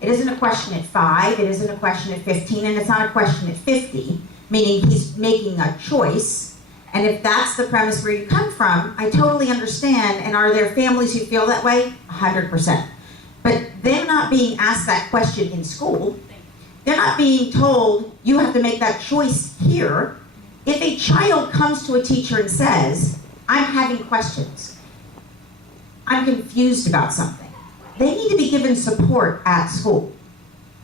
It isn't a question at 5, it isn't a question at 15, and it's not a question at 50, meaning he's making a choice. And if that's the premise where you come from, I totally understand. And are there families who feel that way? 100%. But they're not being asked that question in school. They're not being told, you have to make that choice here. If a child comes to a teacher and says, I'm having questions, I'm confused about something, they need to be given support at school.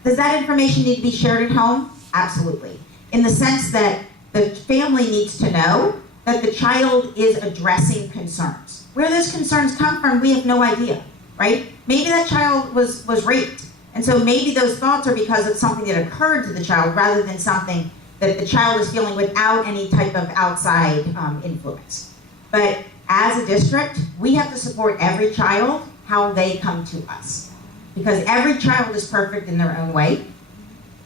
Does that information need to be shared at home? Absolutely. In the sense that the family needs to know that the child is addressing concerns. Where those concerns come from, we have no idea, right? Maybe that child was raped, and so maybe those thoughts are because of something that occurred to the child rather than something that the child is feeling without any type of outside influence. But as a district, we have to support every child how they come to us. Because every child is perfect in their own way.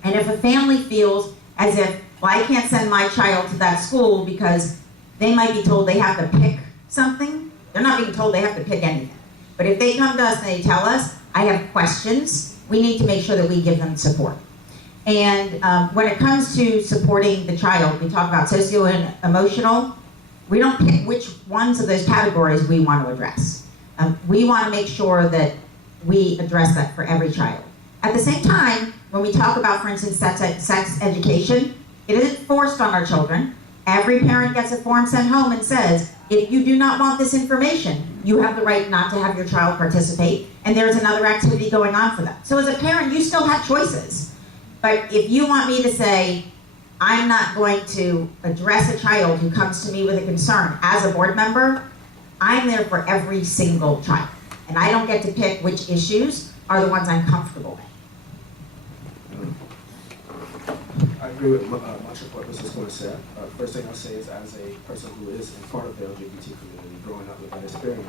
And if a family feels as if, well, I can't send my child to that school because they might be told they have to pick something, they're not being told they have to pick anything. But if they come to us and they tell us, I have questions, we need to make sure that we give them support. And when it comes to supporting the child, we talk about socio and emotional. We don't pick which ones of those categories we want to address. We want to make sure that we address that for every child. At the same time, when we talk about, for instance, sex education, it isn't forced on our children. Every parent gets a form sent home and says, if you do not want this information, you have the right not to have your child participate, and there's another activity going on for them. So as a parent, you still have choices. But if you want me to say, I'm not going to address a child who comes to me with a concern as a board member, I'm there for every single child. And I don't get to pick which issues are the ones I'm comfortable with. I agree with much of what Mrs. Horn said. First thing I'll say is, as a person who is in part of the LGBT community, growing up with that experience,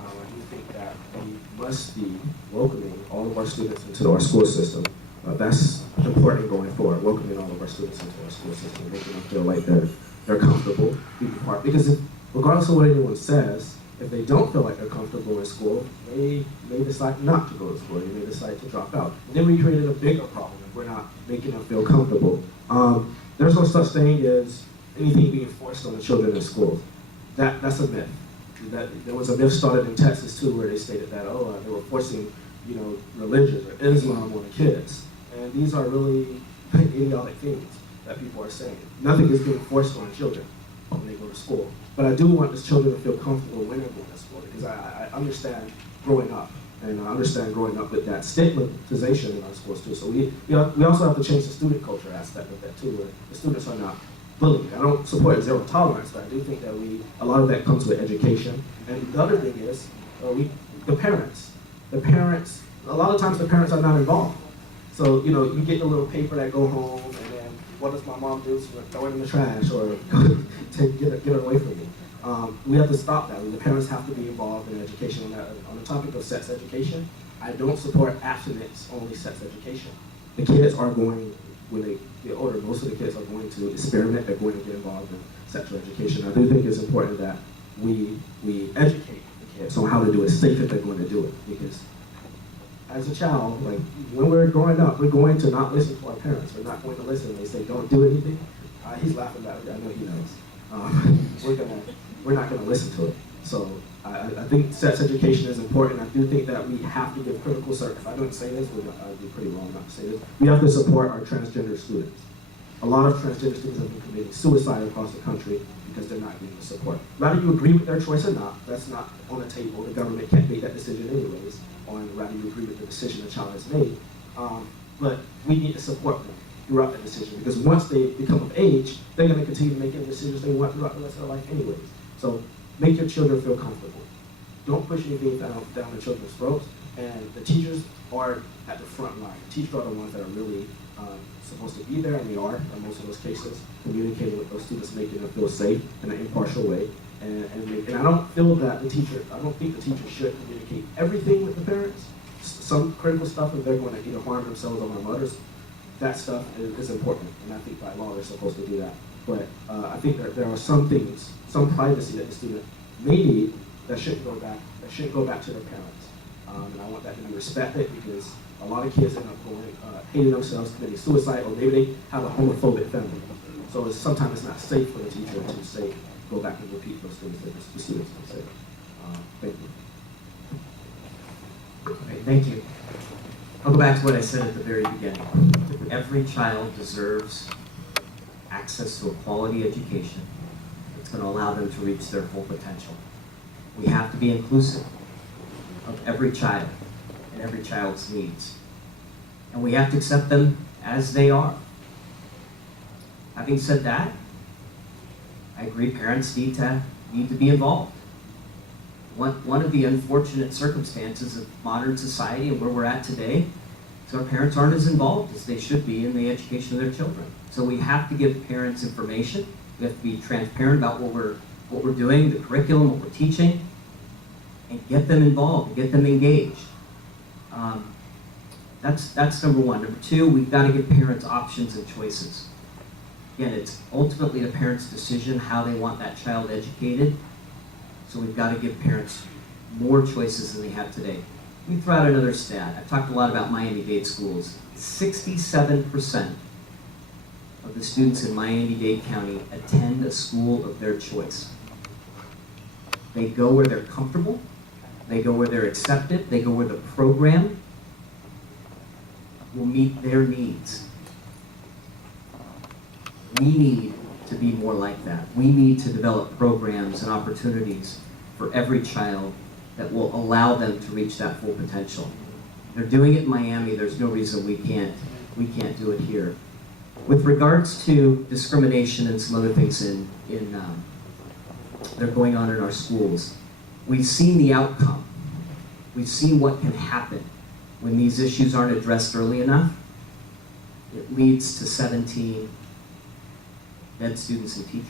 I do think that we must be welcoming all of our students into our school system. That's important going forward, welcoming all of our students into our school system, making them feel like they're comfortable being part. Because regardless of what anyone says, if they don't feel like they're comfortable in school, they may decide not to go to school. They may decide to drop out. And then we created a bigger problem if we're not making them feel comfortable. There's no such thing as anything being forced on the children in school. That's a myth. There was a myth started in Texas too, where they stated that they were forcing, religion or Islam on the kids. And these are really idiotic things that people are saying. Nothing is being forced on children when they go to school. But I do want the children to feel comfortable when they're going to school, because I understand growing up, and I understand growing up with that stigmatization in our schools too. So we also have to change the student culture aspect of that too, where the students are not bullied. I don't support zero tolerance, but I do think that a lot of that comes with education. And the other thing is, the parents. A lot of times the parents are not involved. So, you get the little paper that go home, and then what does my mom do? So throw it in the trash or get it away from me. We have to stop that. The parents have to be involved in education. On the topic of sex education, I don't support abstinence-only sex education. The kids are going, when they get older, most of the kids are going to experiment. They're going to get involved in sexual education. I do think it's important that we educate the kids on how to do it safe if they're going to do it. Because as a child, like when we're growing up, we're going to not listen to our parents. We're not going to listen when they say don't do anything. He's laughing at it. I know he knows. We're not going to listen to it. So I think sex education is important. I do think that we have to give critical service. If I don't say this, I'd be pretty wrong not to say this. We have to support our transgender students. A lot of transgender students have been committing suicide across the country because they're not getting the support. Whether you agree with their choice or not, that's not on the table. The government can't make that decision anyways, on whether you agree with the decision the child has made. But we need to support them throughout the decision, because once they become of age, they're going to continue making the decisions they want throughout the rest of their life anyways. So make your children feel comfortable. Don't push anything down the children's throats. And the teachers are at the front line. The teachers are the ones that are really supposed to be there, and they are in most of those cases, communicating with those students, making them feel safe in an impartial way. And I don't feel that I don't think the teacher should communicate everything with the parents. Some critical stuff, if they're going to either harm themselves or harm others, that stuff is important, and I think by law they're supposed to do that. But I think that there are some things, some privacy that the student may need that shouldn't go back to their parents. And I want that to be respected because a lot of kids end up going, hating themselves, committing suicide, or maybe they have a homophobic family. So sometimes it's not safe for the teacher to say, go back and repeat those things that the students say. Thank you. Okay, thank you. I'll go back to what I said at the very beginning. Every child deserves access to a quality education that's going to allow them to reach their full potential. We have to be inclusive of every child and every child's needs. And we have to accept them as they are. Having said that, I agree parents need to be involved. One of the unfortunate circumstances of modern society and where we're at today is our parents aren't as involved as they should be in the education of their children. So we have to give parents information. We have to be transparent about what we're doing, the curriculum, what we're teaching, and get them involved, and get them engaged. That's number one. Number two, we've got to give parents options and choices. Again, it's ultimately the parent's decision how they want that child educated. So we've got to give parents more choices than they have today. Let me throw out another stat. I've talked a lot about Miami-Dade schools. 67% of the students in Miami-Dade County attend a school of their choice. They go where they're comfortable, they go where they're accepted, they go where the program will meet their needs. We need to be more like that. We need to develop programs and opportunities for every child that will allow them to reach that full potential. They're doing it in Miami. There's no reason we can't do it here. With regards to discrimination and some other things that are going on in our schools, we've seen the outcome. We've seen what can happen when these issues aren't addressed early enough. It leads to 17 dead students and teachers.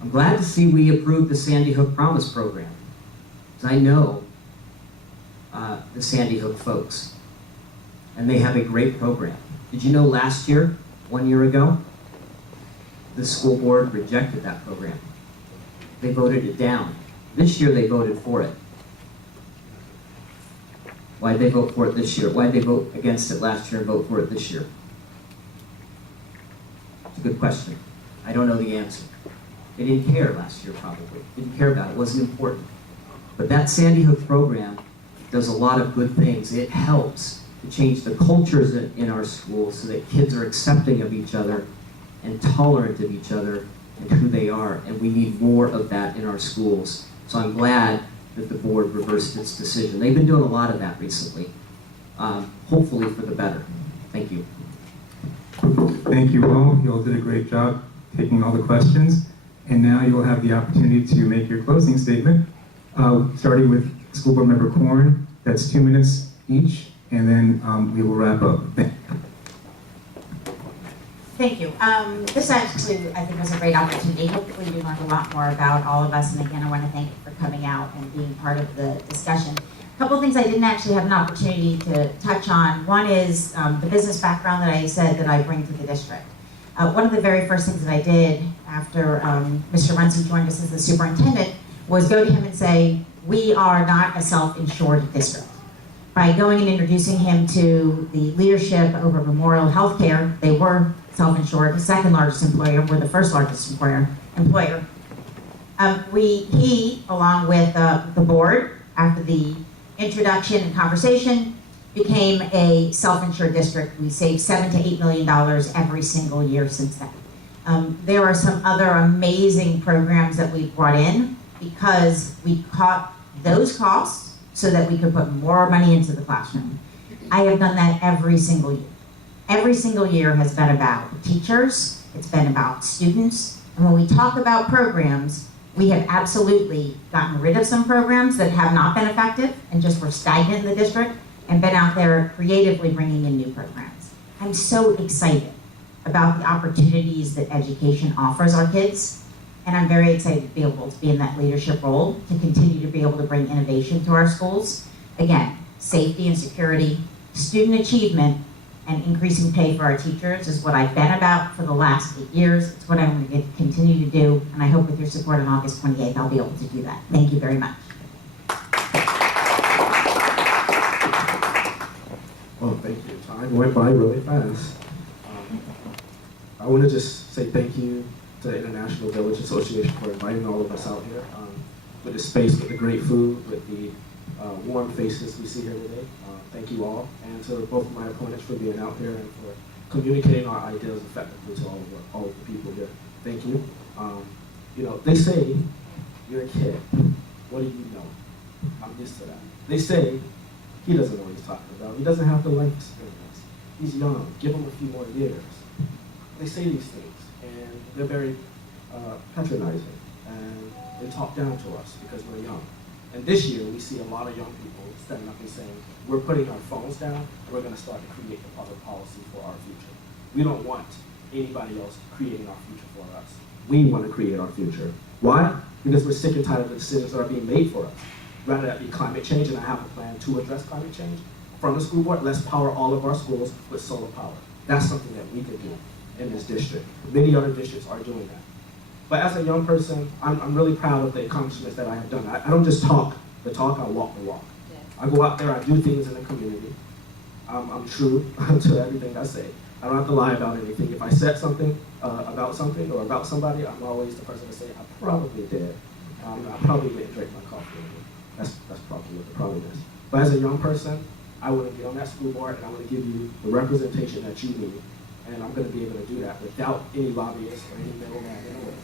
I'm glad to see we approved the Sandy Hook Promise program, because I know the Sandy Hook folks, and they have a great program. Did you know last year, 1 year ago, the school board rejected that program? They voted it down. This year they voted for it. Why did they vote for it this year? Why did they vote against it last year and vote for it this year? It's a good question. I don't know the answer. They didn't care last year, probably. Didn't care about it. It wasn't important. But that Sandy Hook program does a lot of good things. It helps to change the cultures in our schools so that kids are accepting of each other and tolerant of each other and who they are. And we need more of that in our schools. So I'm glad that the board reversed its decision. They've been doing a lot of that recently, hopefully for the better. Thank you. Thank you all. You all did a great job taking all the questions. And now you will have the opportunity to make your closing statement, starting with School Board Member Korn. That's 2 minutes each, and then we will wrap up. Thank you. This actually, I think, was a great opportunity. Hopefully you learned a lot more about all of us. And again, I want to thank you for coming out and being part of the discussion. A couple of things I didn't actually have an opportunity to touch on. One is the business background that I said that I bring to the district. One of the very first things that I did after Mr. Runcie joined us as the superintendent was go to him and say, we are not a self-insured district. By going and introducing him to the leadership over Memorial Healthcare, they were self-insured, the second largest employer, we're the first largest employer. He, along with the board, after the introduction and conversation, became a self-insured district. We saved $7 to $8 million every single year since then. There are some other amazing programs that we brought in because we caught those costs so that we could put more money into the classroom. I have done that every single year. Every single year has been about teachers, it's been about students, and when we talk about programs, we have absolutely gotten rid of some programs that have not been effective and just were stagnant in the district, and been out there creatively bringing in new programs. I'm so excited about the opportunities that education offers our kids, and I'm very excited to be able to be in that leadership role, to continue to be able to bring innovation to our schools. Again, safety and security, student achievement, and increasing pay for our teachers is what I've been about for the last 8 years. It's what I'm going to continue to do, and I hope with your support on August 28th, I'll be able to do that. Thank you very much. Oh, thank you. Time went by really fast. I want to just say thank you to the International Village Association for inviting all of us out here with the space, with the great food, with the warm faces we see here today. Thank you all, and to both of my opponents for being out here and for communicating our ideas effectively to all of the people here. Thank you. You know, they say you're a kid. What do you know? I'm used to that. They say he doesn't know what he's talking about. He doesn't have the life experience. He's young. Give him a few more years. They say these things, and they're very patronizing, and they talk down to us because we're young. And this year, we see a lot of young people standing up and saying, we're putting our phones down, and we're going to start to create the public policy for our future. We don't want anybody else creating our future for us. We want to create our future. Why? Because we're sick and tired of the decisions that are being made for us. Rather that be climate change, and I have a plan to address climate change. From the school board, let's power all of our schools with solar power. That's something that we can do in this district. Many other districts are doing that. But as a young person, I'm really proud of the accomplishments that I have done. I don't just talk the talk, I walk the walk. Yes. I go out there, I do things in the community. I'm true to everything I say. I don't have to lie about anything. If I said something about something or about somebody, I'm always the person to say, I probably did. I probably didn't drink my coffee. That's probably what the problem is. But as a young person, I want to get on that school board and I want to give you the representation that you need. And I'm going to be able to do that without any lobbyists or any middleman in a way,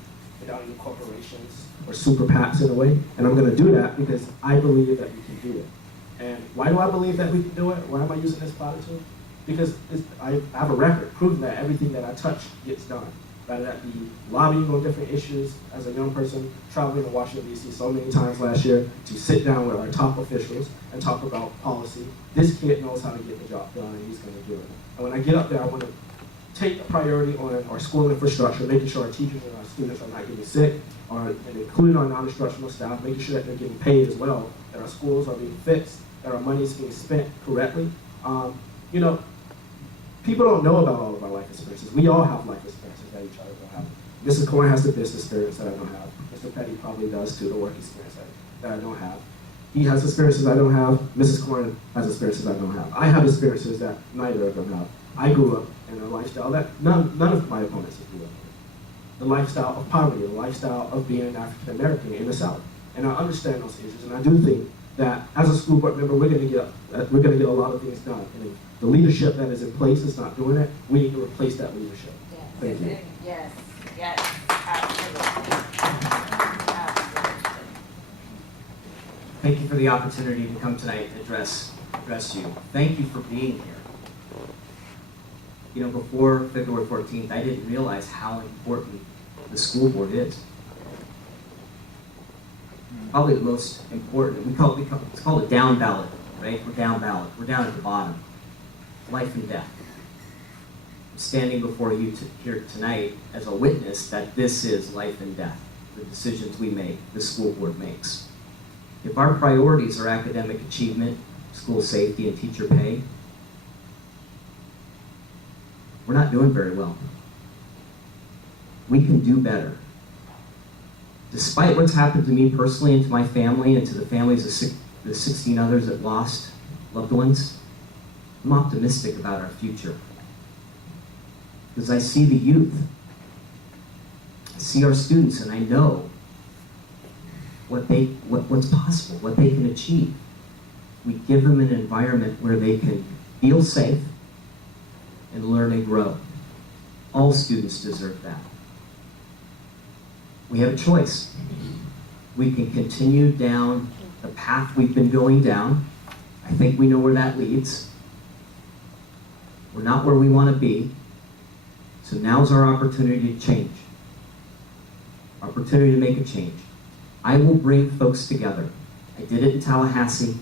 without any corporations or super PACs in a way. And I'm going to do that because I believe that we can do it. And why do I believe that we can do it? Why am I using this platitude? Because I have a record proving that everything that I touch gets done. Rather that be lobbying on different issues as a young person, traveling to Washington, D.C. so many times last year to sit down with our top officials and talk about policy. This kid knows how to get the job done and he's going to do it. And when I get up there, I want to take priority on our school infrastructure, making sure our teachers and our students are not getting sick, and including our non-instructional staff, making sure that they're getting paid as well, that our schools are being fixed, that our money is being spent correctly. You know, people don't know about all of our life experiences. We all have life experiences that each other don't have. Mrs. Corn has the business experience that I don't have. Mr. Petty probably does too, the work experience that I don't have. He has experiences I don't have. Mrs. Corn has experiences I don't have. I have experiences that neither of them have. I grew up in a lifestyle that none of my opponents have grew up in. The lifestyle of poverty, the lifestyle of being an African American in the South. And I understand those issues, and I do think that as a school board member, we're going to get a lot of things done. And if the leadership that is in place is not doing it, we need to replace that leadership. Yes. Thank you. Yes, yes, absolutely. Absolutely. Thank you for the opportunity to come tonight and address you. Thank you for being here. You know, before February 14th, I didn't realize how important the school board is. Probably the most important. It's called a down ballot, right? We're down ballot. We're down at the bottom. Life and death. I'm standing before you here tonight as a witness that this is life and death. The decisions we make, the school board makes. If our priorities are academic achievement, school safety, and teacher pay, we're not doing very well. We can do better. Despite what's happened to me personally and to my family and to the families of the 16 others that lost loved ones, I'm optimistic about our future. Because I see the youth. I see our students and I know what's possible, what they can achieve. We give them an environment where they can feel safe and learn and grow. All students deserve that. We have a choice. We can continue down the path we've been going down. I think we know where that leads. We're not where we want to be. So now's our opportunity to change. Opportunity to make a change. I will bring folks together. I did it in Tallahassee.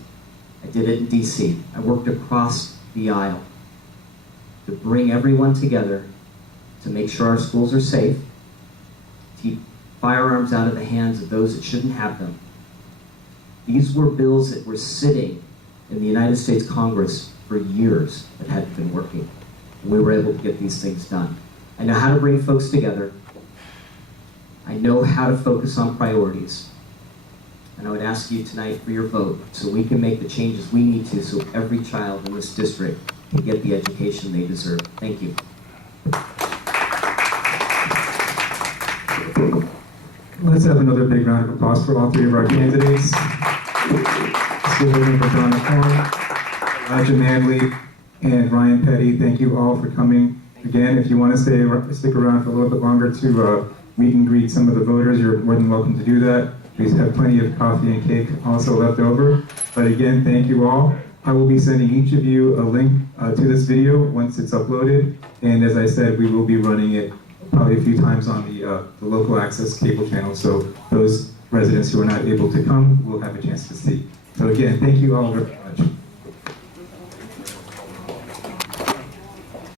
I did it in DC. I worked across the aisle to bring everyone together to make sure our schools are safe, to keep firearms out of the hands of those that shouldn't have them. These were bills that were sitting in the United States Congress for years that hadn't been working. And we were able to get these things done. I know how to bring folks together. I know how to focus on priorities. And I would ask you tonight for your vote so we can make the changes we need to so every child in this district to get the education they deserve. Thank you. Let's have another big round of applause for all three of our candidates. School Board Member Donna Corn, Elijah Manley, and Ryan Petty. Thank you all for coming. Again, if you want to stick around for a little bit longer to meet and greet some of the voters, you're more than welcome to do that. We have plenty of coffee and cake also left over. But again, thank you all. I will be sending each of you a link to this video once it's uploaded. And as I said, we will be running it probably a few times on the local access cable channel. So those residents who are not able to come will have a chance to see. So again, thank you all.